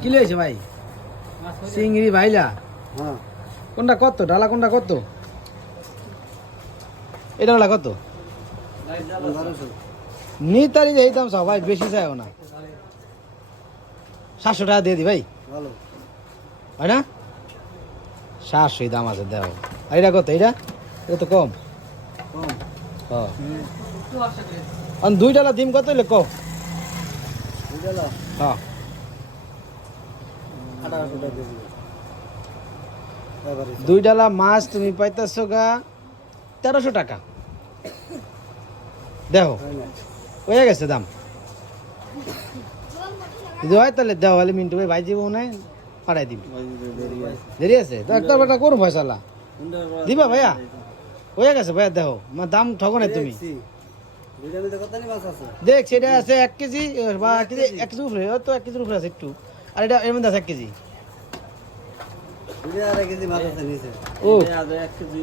কি লইছে ভাই? চিংড়ি ভাইলা। হ্যাঁ কোনটা কত? ডালা কোনটা কত? এটা ডালা কত? 1200 নি তারি এই দাম চাও ভাই, বেশি চাইও না। 700 টাকা দিয়ে দি ভাই, ভালো হয় না? 700 দাম আছে দেও। আর এটা কত? এটা এটা তো কম। কম হ্যাঁ, আর 2 ডালা ডিম কত হইলে কও? বুঝলা হ্যাঁ, 1800 টাকা কেজি এবারে 2 ডালা মাছ তুমি পাইতেছো গা 1300 টাকা। দেখো হয় না হয়ে গেছে দাম। যদি হয় তাহলে দেওয়া হলে মিন্টু ভাই ভাই জীবন নাই পাঠাই দিবি। দেরি আছে তো একটা বেটা করুন ফয়সালা দিবা ভাইয়া। হয়ে গেছে ভাইয়া, দেখো দাম ঠগো নাই তুমি। ভিডিওতে কত নি মাছ আছে দেখ সেটা আছে 1 কেজি বা কেজি 1 কেজি উপরে, তো 1 কেজির উপরে আছে একটু। আর এটা এর মধ্যে আছে 1 কেজি। ভিডিও আর কেজি মাছ আছে নিচে ও আজ 1 কেজি